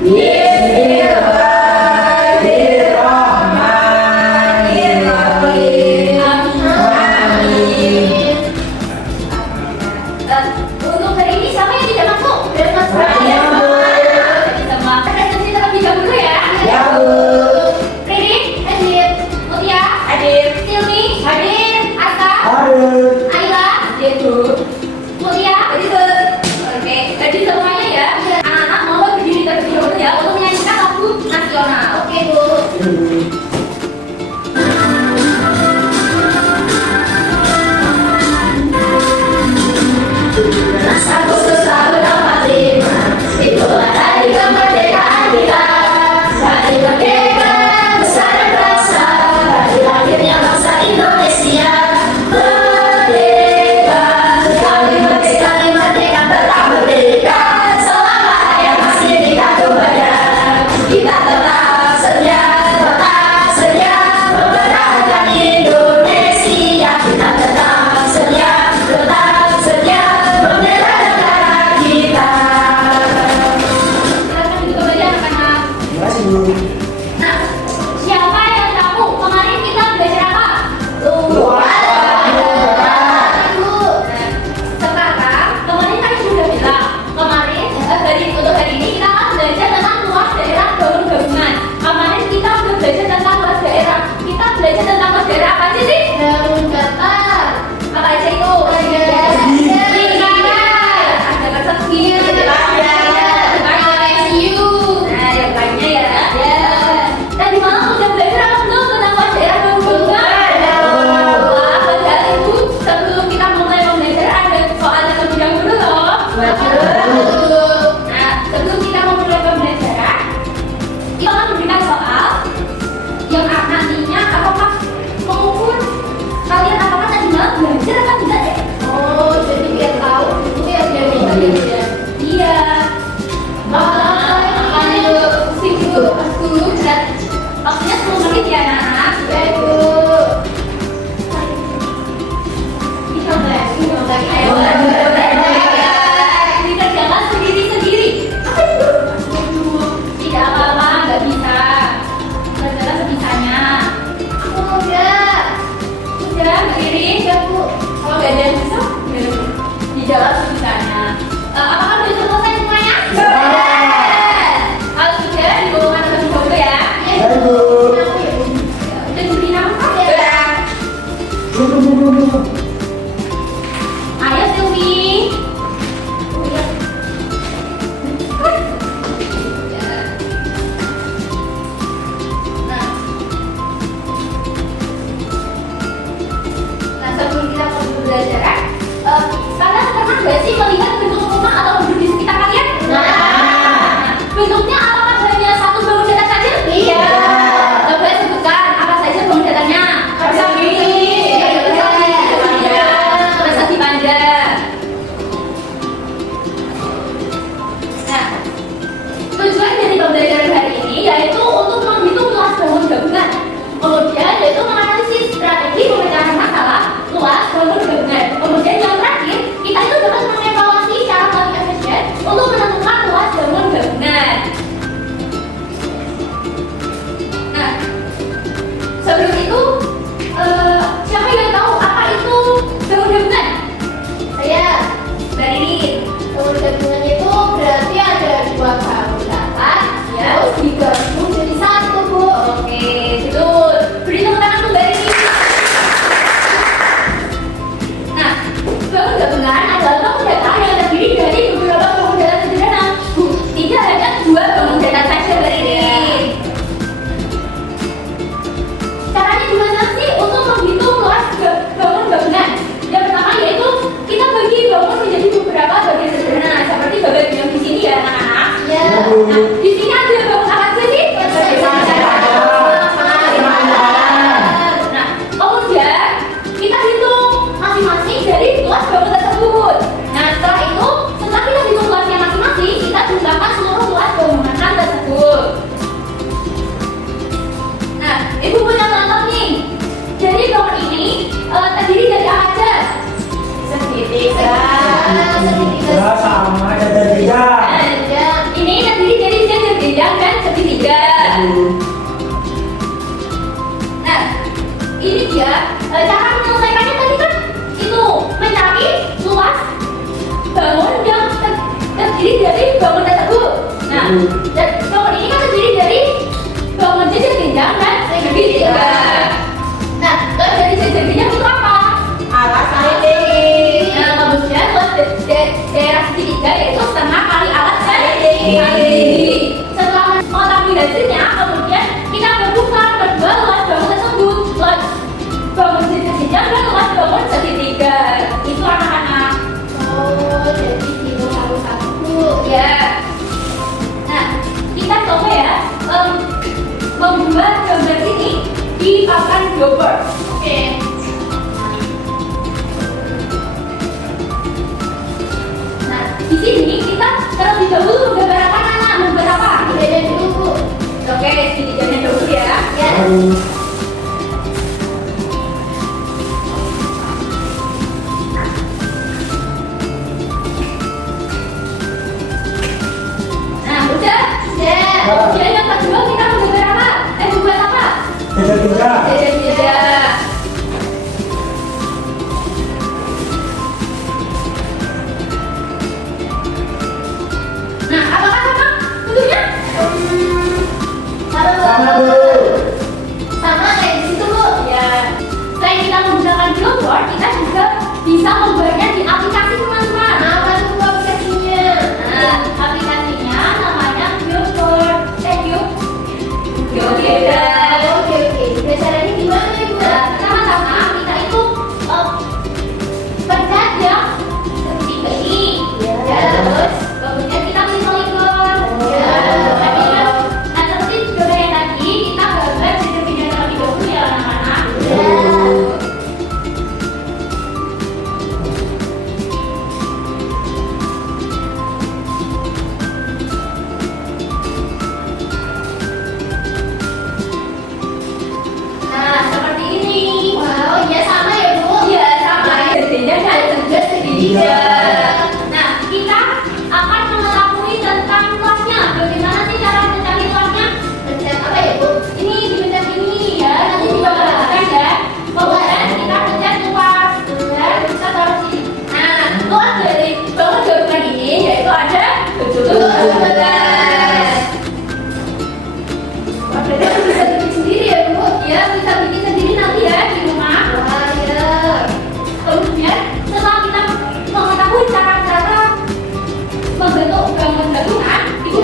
Bismillahirrahmanirrahim. Amin. Untuk hari ini siapa yang tidak masuk? Tidak masuk. Sama. Presentasi terlebih dahulu ya. Ya, Bu. Rini, hadir. Mutia, hadir. Silmi, hadir. Asa, Hadir. Ayla, hadir Bu. Mutia, hadir. Oke, jadi semuanya ya. Anak-anak mohon berdiri terlebih dahulu ya untuk menyanyikan lagu nasional. Oke Bu. Agustus tahun 45 itulah hari kemerdekaan kita. Hari merdeka besar dan terasa, hari lahirnya bangsa Indonesia. Merdeka, kami merdeka, merdeka, tetap merdeka. Selama ayah masih di kandung badan, kita tetap setia mempertahankan Indonesia. Kita tetap setia membela negara kita. Silakan duduk kembali anak-anak. Terima kasih, Bu. Nah, siapa yang tahu kemarin kita belajar apa? Sekarang kemarin kan sudah bilang kemarin untuk hari ini kita akan belajar tentang luas daerah bangun gabungan. Kemarin kita sudah belajar tentang luas daerah. Kita belajar tentang luas daerah apa aja sih? Bangun datar. Apa aja itu? Lingkaran. Ada persegi. Ada ICU. Nah, yang lainnya ya. Tadi malam udah belajar apa belum tentang luas daerah bangun gabungan? Wah, padahal Ibu sebelum kita mulai belajar ada soal terlebih dahulu loh. Nah, sebelum kita memulai pembelajaran, kita akan memberikan soal yang nantinya apakah mengukur kalian apakah tadi malam belajar apa tidak ya? Oh, jadi biar tahu itu ya biar belajar. Iya. Ayo, sibuk, dan waktunya 10 menit ya anak. Ya Bu. Dicoba. Ayo. Dikerjakan sendiri-sendiri. Apa itu? Tidak apa-apa, nggak bisa. Kerjakan sebisanya. Aku udah berdiri ya Bu. Kalau nggak ada yang bisa, dijalan sebisanya. Apakah sudah selesai semuanya? Kalau sudah, digolongkan terlebih dahulu ya. Ya, Bu. Udah diberi nama kan? Bu. Ayo Silvi. Nah, sebelum kita mulai pembelajaran, kalian pernah nggak sih melihat bentuk rumah atau gedung di sekitar kalian? Bentuknya apakah hanya satu bangun datar saja? Iya. Coba sebutkan apa saja bangun datarnya. Persegi panjang. Nah, tujuan dari pembelajaran hari ini yaitu untuk menghitung luas bangun gabungan. Kemudian yaitu menganalisis strategi pemecahan masalah luas bangun gabungan. Kemudian yang terakhir, kita itu dapat mengevaluasi cara paling efisien untuk menentukan luas bangun gabungan. Nah, sebelum itu, siapa yang tahu apa itu bangun gabungan? Saya. Dari ini. Bangun gabungan itu berarti ada dua bangun datar, terus digabung jadi satu Bu. Oke, betul. Beri tepuk tangan untuk dari ini. Nah, bangun gabungan adalah bangun datar yang terdiri dari beberapa bangun datar sederhana. Tidak hanya dua bangun datar saja dari ini. Caranya gimana sih untuk menghitung luas bangun gabungan? Yang pertama yaitu kita bagi bangun menjadi beberapa bagian sederhana seperti bagian yang di sini ya anak-anak. Ya. Nah, di sini ada bangun apa aja sih? Nah, kemudian kita hitung masing-masing dari luas bangun tersebut. Nah, setelah kita hitung luasnya masing-masing, kita jumlahkan seluruh luas bangunan tersebut. Nah, Ibu punya contoh nih. Jadi bangun ini terdiri dari apa aja? Segitiga. Ya, sama ada tiga. Ini terdiri dari segitiga. segitiga. Nah, ini dia cara menyelesaikannya tadi kan itu mencari luas bangun yang terdiri dari bangun tersebut. Nah, dan bangun ini kan terdiri dari bangun jajar jenjang dan segitiga. Nah, kalau dari jajar jenjang itu apa? Alas Nah, bagusnya luas daerah segitiga yaitu setengah kali alas kali. Setelah mengetahui hasilnya, kemudian kita berbuka kedua luas bangun tersebut, luas bangun jajar jenjang dan luas bangun segitiga. Itu anak-anak. Oh, jadi tipe satu-satu. Ya. Nah, kita coba ya membuat gambar ini di papan Dober. Oke. Nah, di sini kita terlebih dahulu menggambarkan anak beberapa. Jajan dulu, Bu. Oke, segitiga dulu ya. Ya. Nah, udah. Ya. Kemudian yang kedua kita menggambar apa? Membuat apa? Jajar-jajar. Jajar-jajar. Nah, apakah sama bentuknya? Sama, Bu. Sama kayak di situ, Bu. Ya. Selain kita menggunakan billboard, kita juga bisa membuatnya di aplikasi, teman-teman. Apa tuh aplikasinya? Nah, aplikasinya namanya billboard. Thank you. Oke, dah. Oke. Caranya gimana, Ibu? Nah, pertama-tama kita itu pencet yang segitiga ini. Ya. Terus kemudian kita klik-klik. Ya. Tapi kan, nah seperti gambar yang tadi kita gambar segitiga terlebih dahulu ya anak-anak. Ya. Nah, seperti ini. Wow, ya sama ya, Bu. Iya, sama. Jadinya kan juga segitiga. Nah, kita akan mengetahui tentang luasnya. Bagaimana sih cara mencari luasnya? Pencet apa ya, Bu? Ini dipencet ini ya, nanti dibacakan ya. Kemudian kita pencet luas dan kita taruh sini. Nah, luas dari bangun gabungan ini yaitu ada 17. Wah, berarti aku bisa bikin sendiri ya, Bu? Ya, bisa bikin sendiri nanti ya di rumah. Wah, ya. Kemudian setelah kita mengetahui cara-cara membentuk bangun gabungan, ibu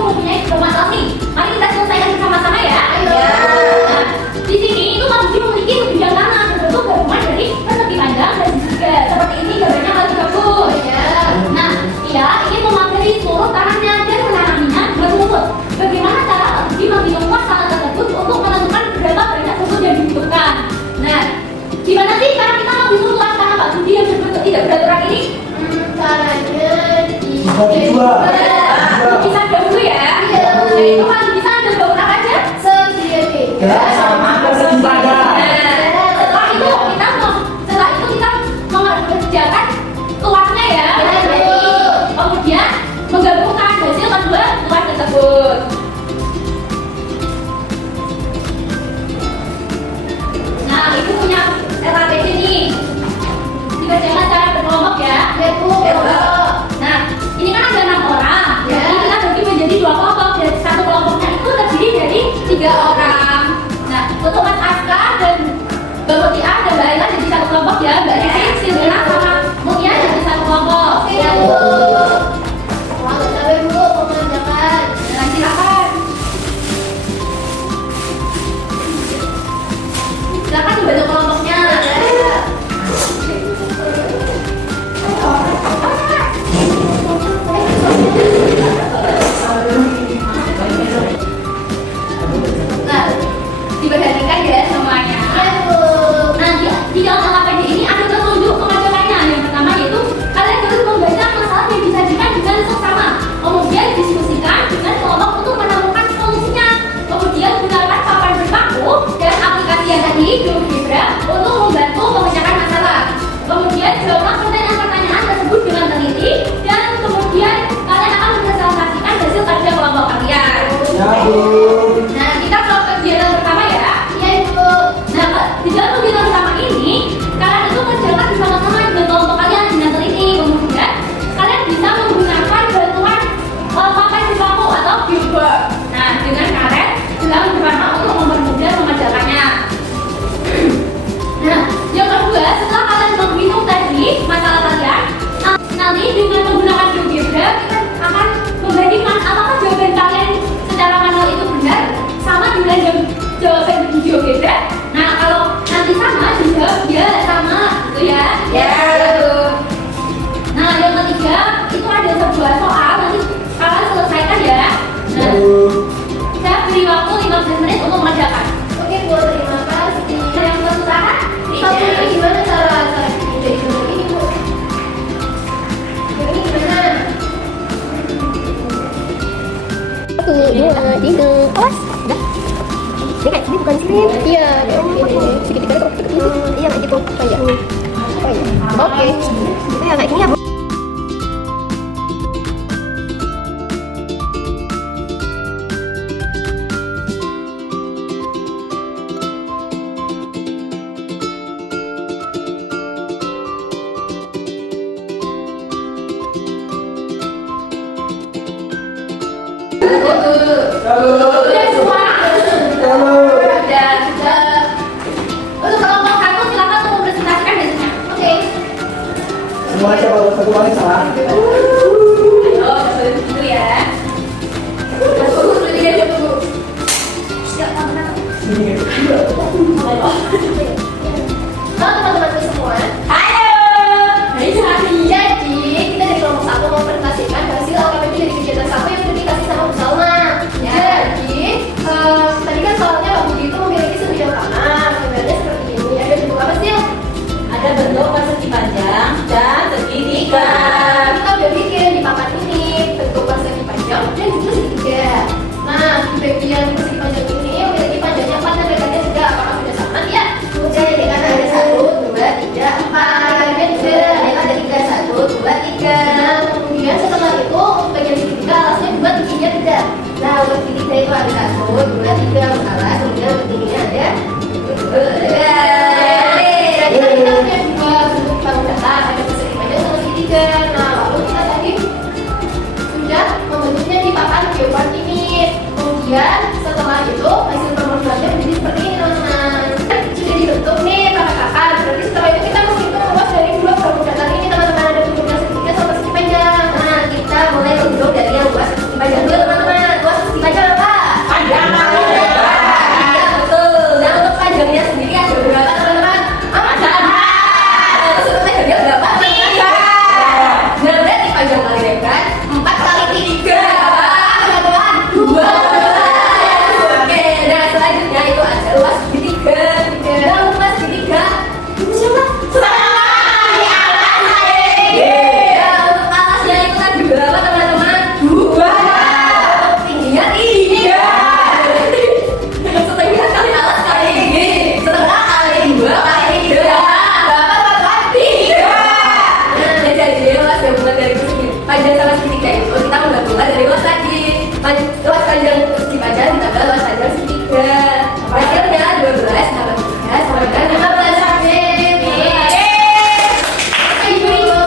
mempunyai bermasalah nih. Mari kita selesaikan bersama-sama ya. Ayo. Nah, di sini itu Mas memiliki bidang tanah berbentuk gabungan dari persegi panjang dan segitiga. Seperti ini gambarnya hal gabung. Ya. Nah, ia ingin memagari seluruh tanahnya dan menanaminya berrumput. Bagaimana cara Abdi menghitung luas tanah tersebut untuk menentukan berapa banyak rumput yang dibutuhkan? Nah, gimana sih cara kita menghitung luas tanah Pak Budi yang berbentuk tidak beraturan ini? Caranya Bagi dua. Bisa dahulu ya. Iya. Nah, itu kan bisa ada berapa aja? segitiga. Ya, sama persegi panjang. Nah, setelah itu kita mengerjakan luasnya ya. Ya, Jadi, betul. kemudian menggabungkan hasil kedua luas tersebut. Nah, ibu punya LAPD nih. Dikerjakan secara berkelompok ya. Ya, Bu. Nah, ini kan ada 6 orang. Ya. Jadi kita bagi menjadi 2 kelompok. Dan satu kelompoknya itu terdiri dari 3 orang. Satu, dua, tiga. Awas. Udah. Ini kayak ini bukan sirip. Iya, segitiga itu. Iya kayak gitu. Kayak. Oke. Ya kayak gini ya, Bu. Udah semua. Halo. Udah. Untuk kelompok satu silakan untuk mempresentasikan hasilnya. Oke. Semua coba satu kali salah. Ayo, sudah dulu ya. Tunggu, tunggu. Siap, teman-teman. Halo teman-teman semua. Ayo. Jadi kita dari kelompok satu mau presentasikan hasil LKPP dari kegiatan satu yang sudah dikasih sama Bu Salma. Jadi tadi kan soalnya Pak Budi itu memiliki sebidang kamar. Sebenarnya seperti ini. Ada bentuk apa sih? Ada bentuk persegi panjang dan segitiga. Kita udah bikin di papan ini bentuk persegi panjang dan juga segitiga. Nah, di bagian persegi panjang ini memiliki panjangnya 4 dan lebarnya 3. Apakah sudah sama? Ya. Jadi dengan ada 1, 2, 3, 4. Dengan ada 3, 1, 2, 3. Nah, kemudian setelah itu untuk bagian segitiga alasnya 2, tingginya 3. Nah, untuk segitiga itu ada 1, 2, 3 untuk alas, kemudian untuk tingginya ada 2. Jadi kan kita punya dua bentuk bangun datar, ada persegi panjang sama segitiga. Nah, lalu kita tadi sudah membentuknya di papan geopark ini. Kemudian setelah itu hasil permodelannya menjadi seperti ini teman-teman. Sudah dibentuk nih kakak-kakak. Berarti setelah itu kita menghitung luas dari dua bangun datar ini teman-teman, ada bentuk yang segitiga sama persegi panjang. Nah, kita mulai menghitung dari yang luas persegi panjang dulu teman-teman. Luas persegi panjang apa? Panjang. Iya, betul. Nah, untuk panjangnya sendiri ada berapa teman-teman? Ada 4. Terus untuk lebarnya berapa? 3. Nah, berarti panjang kali lebar 4 kali 3. Teman-teman, 2. Oke, nah selanjutnya itu ada luas segitiga. Nah, luas segitiga itu siapa? Sama di alas saya. Nah, untuk alasnya itu tadi berapa teman-teman? 2. Tingginya 3. Setengah kali alas kali tinggi. Setengah kali 2 kali 3. Berapa teman-teman? 3. Nah, jadi luas gabungan dari persegi panjang sama segitiga itu kita menggabungkan dari luas tadi. Luas panjang persegi panjang ditambah luas panjang segitiga. Hasilnya 12 tambah 3 sama dengan 15.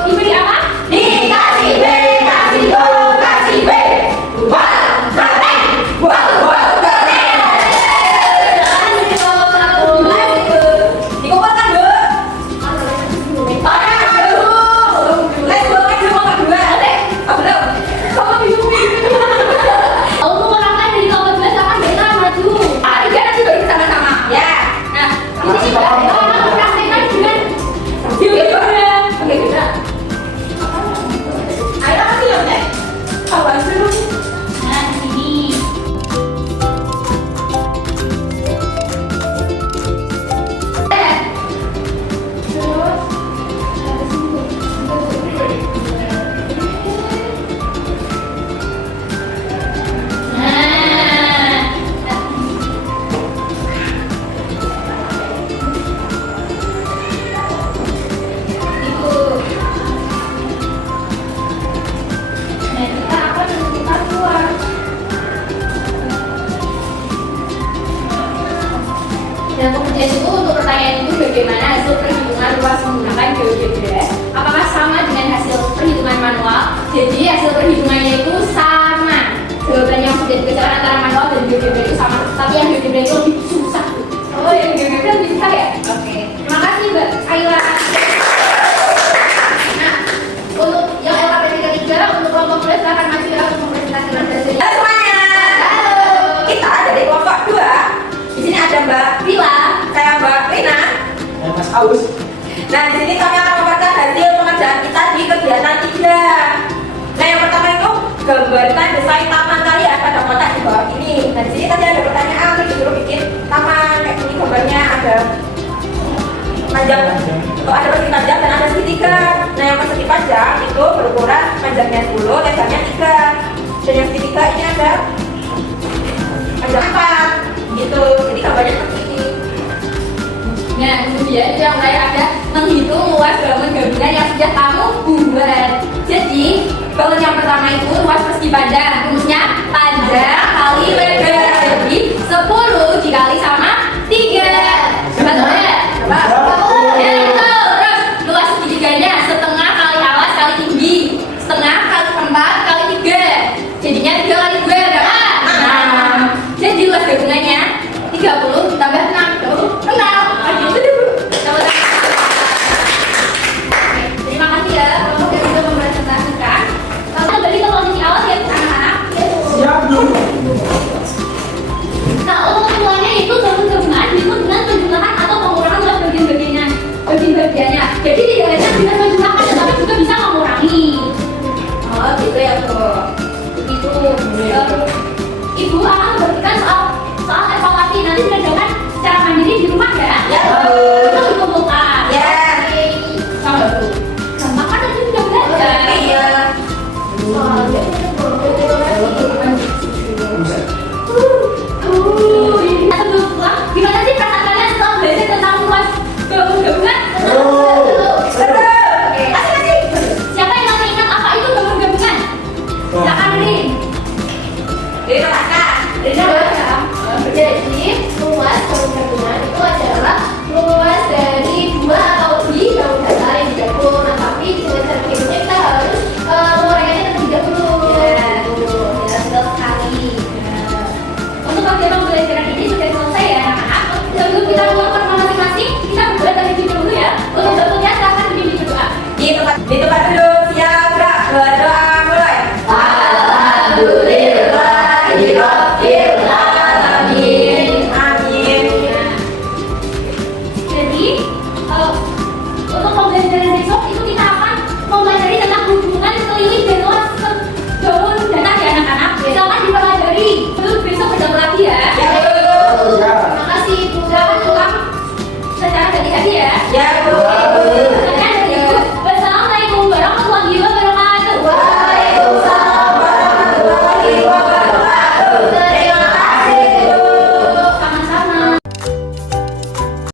Diberi apa? Dikasih B, kasih O, kasih B. Wah, keren. Wah, keren. Dikumpulkan dulu. Let's go, kelompok 2. Apa belum? Kelompok bingung. Untuk orang dari kelompok 2 silakan kita maju. Dia nanti baru bersama-sama. Ya. Nah, di sini orang mempraktekkan dengan Oke, bisa. Ayo kasih ya, Nek. Awas dulu. Nah, di sini. Dan kemudian itu untuk pertanyaan itu bagaimana hasil perhitungan luas menggunakan GeoGebra? Apakah sama dengan hasil perhitungan manual? Jadi hasil perhitungannya itu sama. Jawaban yang sudah dikejar antara manual dan GeoGebra itu sama, tapi yang GeoGebra itu lebih susah. Oh, yang GeoGebra lebih susah ya? Oke. Terima kasih Mbak Ayla. Nah, untuk yang LKPP ketiga untuk kelompok mulai silakan maju ya untuk mempresentasikan hasilnya. Halo semuanya. Halo. Kita dari kelompok 2. Di sini ada Mbak Bila. saya Mbak Rina. Mas Aus. Nah, di sini kami akan membacakan hasil pengerjaan kita di kegiatan 3. Nah, yang pertama itu gambarkan desain taman kalian pada kotak di bawah ini. Nah, di sini tadi ada pertanyaan, disuruh bikin taman kayak gini, gambarnya ada panjang, ada persegi panjang dan ada segitiga. Nah, yang persegi panjang itu berukuran panjangnya 10, lebarnya 3. Dan yang segitiga ini ada Nah, kemudian kita mulai ada menghitung luas bangun gabungan yang sudah kamu buat. Jadi, bangun yang pertama itu luas persegi pandang, rumusnya panjang kali lebar. Jadi 10 dikali sama 3. Betul ya? Ya, betul. Terus luas segitiganya setengah kali alas kali tinggi, setengah kali 4 kali 3. Jadinya 3 kali 2 berapa? 6. Jadi luas gabungannya 30 ditambah 6 Terima kasih ya kelompok yang sudah mempresentasikan. Lalu kembali ke posisi awal ya anak-anak. Siap dulu. Nah, untuk keduanya itu gabungan dihitung dengan penjumlahan atau pengurangan luas bagian-bagiannya. Jadi tidak hanya dengan menjumlahkan, tetapi juga bisa mengurangi. Oh gitu ya Bu. Itu. Ibu akan memberikan soal evaluasi nanti dikerjakan secara mandiri di rumah ya. Ya. Itu dikumpulkan. Ya. Sama Bu. Gampang kan tadi sudah belajar. Iya. Nah, sebelum pulang, gimana sih perasaan kalian setelah belajar tentang luas gabungan? Seru. Oke. Kasih. Siapa yang masih ingat apa itu gabungan? Silakan Rin. Terima kasih. Rin, jadi